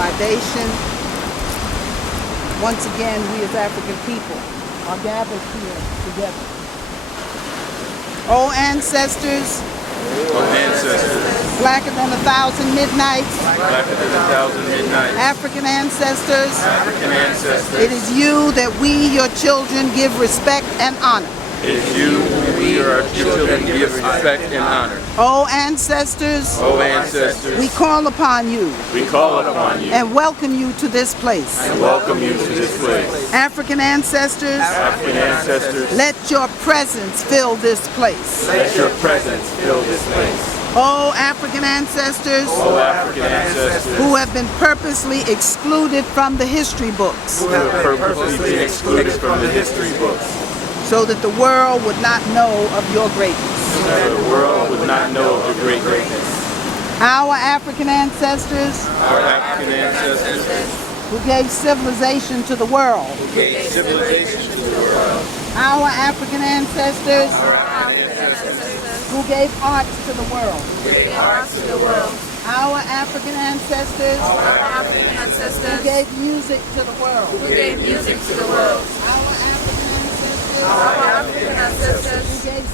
libation. Once again, we as African people are gathered here together. Oh ancestors, blacker than 1,000 midnights, African ancestors, it is you that we, your children, give respect and honor. It is you, we, our children, give respect and honor. Oh ancestors, we call upon you. We call upon you. And welcome you to this place. And welcome you to this place. African ancestors, let your presence fill this place. Let your presence fill this place. Oh African ancestors, who have been purposely excluded from the history books. So that the world would not know of your greatness. Our African ancestors, who gave civilization to the world. Our African ancestors, who gave arts to the world. Our African ancestors, who gave music to the world. Our African ancestors, who gave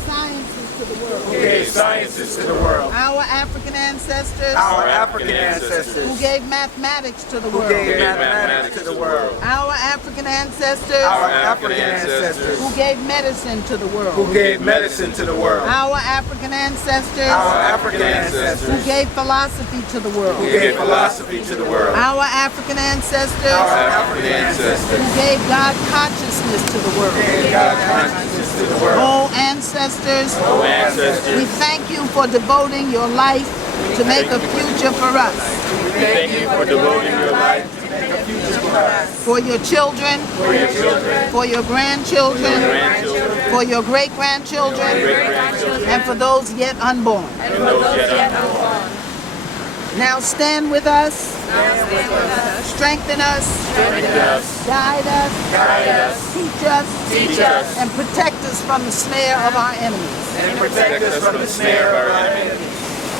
sciences to the world. Our African ancestors, who gave mathematics to the world. Our African ancestors, who gave medicine to the world. Our African ancestors, who gave philosophy to the world. Our African ancestors, who gave God consciousness to the world. Oh ancestors, we thank you for devoting your life to make a future for us. For your children, for your grandchildren, for your great-grandchildren, and for those yet unborn. Now stand with us, strengthen us, guide us, teach us, and protect us from the snare of our enemies.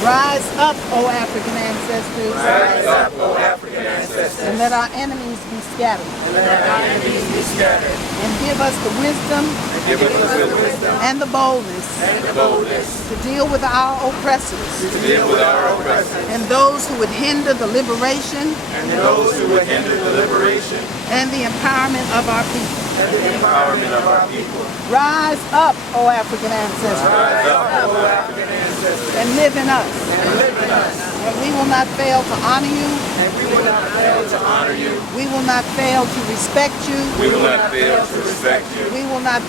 Rise up, O African ancestors, and let our enemies be scattered. And give us the wisdom and the boldness to deal with our oppressors and those who would hinder the liberation and the empowerment of our people. Rise up, O African ancestors, and live in us. And we will not fail to honor you. We will not fail to respect you. We will not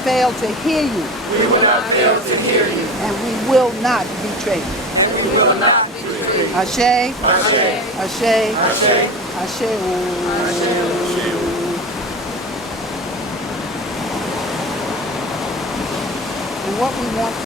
fail to hear you. And we will not betray you. Ashe, Ashe, Ashe. And what we want